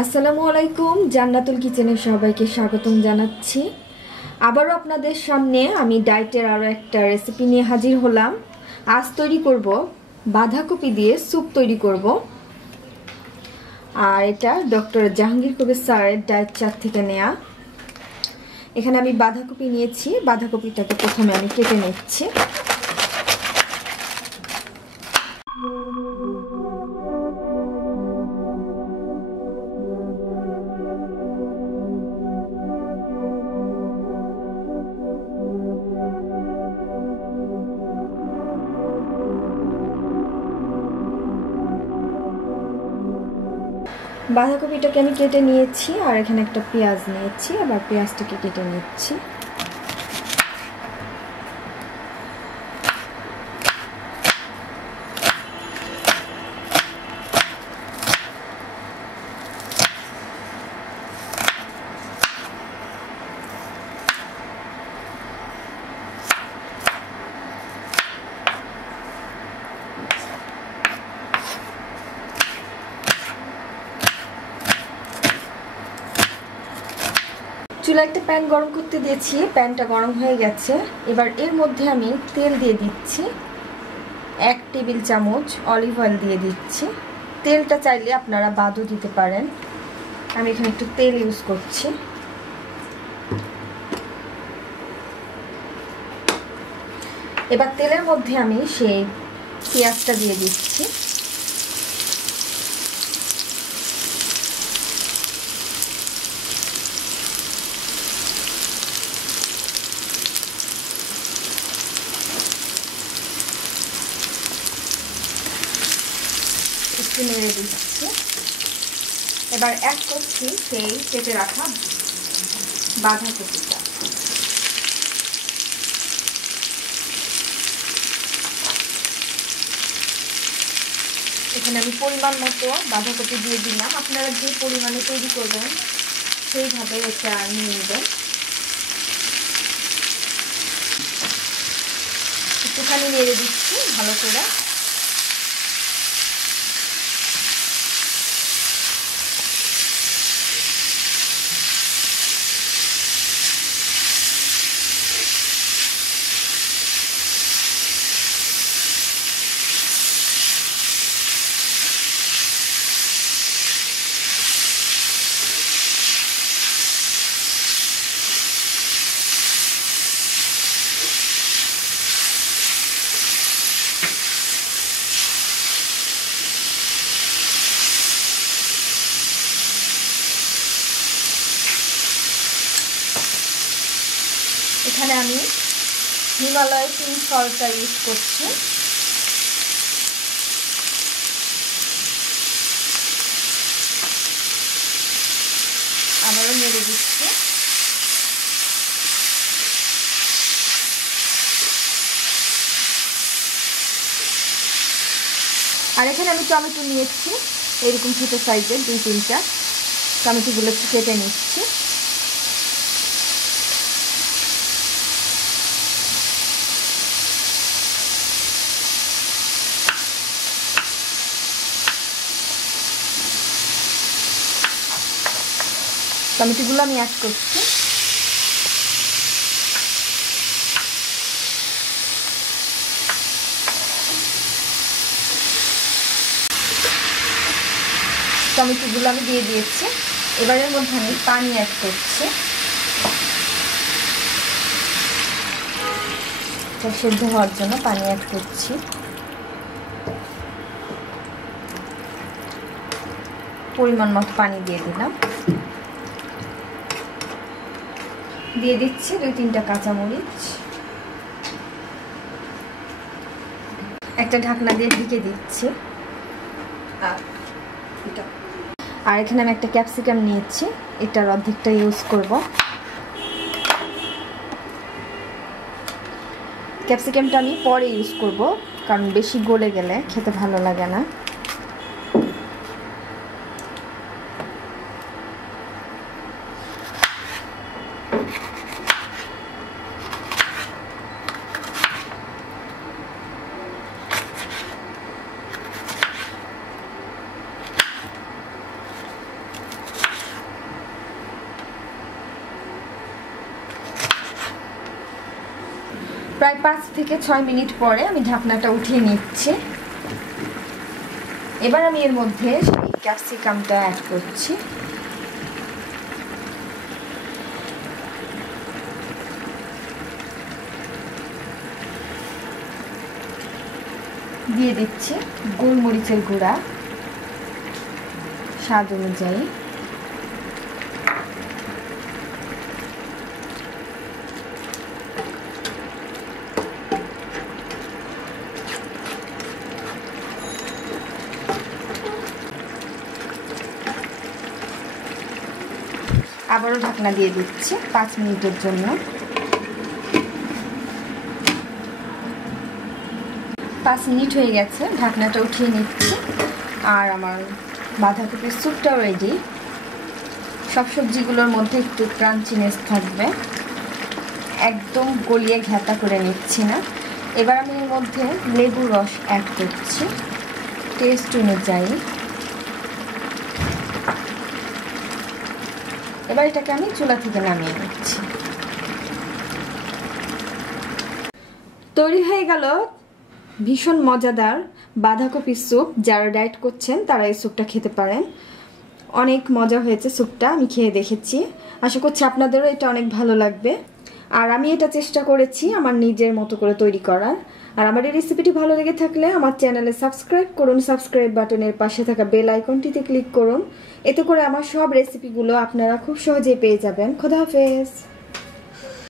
আসসালামু আলাইকুম, জান্নাতুল কিচেনে সবাইকে স্বাগতম জানাচ্ছি। আবারও আপনাদের সামনে আমি ডায়েটের আরও একটা রেসিপি নিয়ে হাজির হলাম। আজ তৈরি করব বাঁধাকপি দিয়ে স্যুপ তৈরি করব। আর এটা ডক্টর জাহাঙ্গীর কবির স্যারের ডায়েট চার্ট থেকে নেয়া। এখানে আমি বাঁধাকপি নিয়েছি, বাঁধাকপিটাকে প্রথমে আমি কেটে নিচ্ছি। বাঁধাকপিটাকে আমি কেটে নিয়েছি আর এখানে একটা পেঁয়াজ নিয়েছি, আবার পেঁয়াজটাকে কেটে নিচ্ছি। চুলা একটা প্যান গরম করতে দিয়েছি, প্যানটা গরম হয়ে গেছে। এবার এর মধ্যে আমি তেল দিয়ে দিচ্ছি, 1 টেবিল চামচ অলিভ অয়েল দিয়ে দিচ্ছি। তেলটা চাইলে আপনারা বাদও দিতে পারেন, আমি এখানে একটু তেল ইউজ করছি। এবার তেলের মধ্যে আমি সেই পেঁয়াজটা দিয়ে দিচ্ছি। একটু নেড়ে দিচ্ছি। এবার অ্যাড করছি সেই কেটে রাখা বাঁধাকপিটা। এখানে আমি পরিমাণ মতো বাঁধাকপি দিয়ে দিলাম, আপনারা যে পরিমাণে তৈরি করবেন সেইভাবে এটা নিয়ে নেবেন। একটুখানি নেড়ে দিচ্ছি ভালো করে। এখানে আমি হিমালয় পিঙ্ক সল্টটা ইউজ করছি। আবারও নেড়ে দিচ্ছি। আর এখানে আমি টমেটো নিয়েছি, এরকম ছোটো সাইজের 2-3টা টমেটোগুলো একটু কেটে নিচ্ছি। টমেটোগুলো আমি অ্যাড করছি। টমেটোগুলো আমি দিয়ে দিয়েছি। এবারের মধ্যে আমি পানি অ্যাড করছি, সেদ্ধ হওয়ার জন্য পানি অ্যাড করছি। পরিমাণ মতো পানি দিয়ে দিলাম। দিয়ে দিচ্ছি 2-3টা কাঁচামরিচ। একটা ঢাকনা দিয়ে ঢেকে দিচ্ছি। আর এখানে আমি একটা ক্যাপসিকাম নিয়েছি, এটার অর্ধেকটা ইউজ করব। ক্যাপসিকামটা আমি পরে ইউজ করব, কারণ বেশি গলে গেলে খেতে ভালো লাগে না। প্রায় 5 থেকে 6 মিনিট পরে আমি ঢাকনাটা উঠিয়ে নিচ্ছি। এবার আমি এর মধ্যে ক্যাপসিকামটা অ্যাড করছি। দিয়ে দিচ্ছি গোলমরিচের গুঁড়া স্বাদ অনুযায়ী। আবারও ঢাকনা দিয়ে দিচ্ছি 5 মিনিটের জন্য। 5 মিনিট হয়ে গেছে, ঢাকনাটা উঠিয়ে নিচ্ছি। আর আমার বাঁধাকপির স্যুপটাও রেডি। সব সবজিগুলোর মধ্যে একটু ক্রাঞ্চিনেস থাকবে, একদম গলিয়ে ঘ্যাঁটা করে নিচ্ছি না। এবার আমি এর মধ্যে লেবুর রস অ্যাড করছি টেস্ট অনুযায়ী। এবার এটাকে আমি চুলা থেকে নামিয়ে নিচ্ছি। তৈরি হয়ে গেল ভীষণ মজাদার বাঁধাকপির স্যুপ। যারা ডায়েট করছেন তারা এই স্যুপটা খেতে পারেন। অনেক মজা হয়েছে স্যুপটা, আমি খেয়ে দেখেছি। আশা করছি আপনাদেরও এটা অনেক ভালো লাগবে। আর আমি এটা চেষ্টা করেছি আমার নিজের মতো করে তৈরি করার। আর আমার এই রেসিপিটি ভালো লেগে থাকলে আমার চ্যানেলে সাবস্ক্রাইব করুন, সাবস্ক্রাইব বাটনের পাশে থাকা বেল আইকনটিতে ক্লিক করুন। এতে করে আমার সব রেসিপিগুলো আপনারা খুব সহজেই পেয়ে যাবেন। খোদা হাফেজ।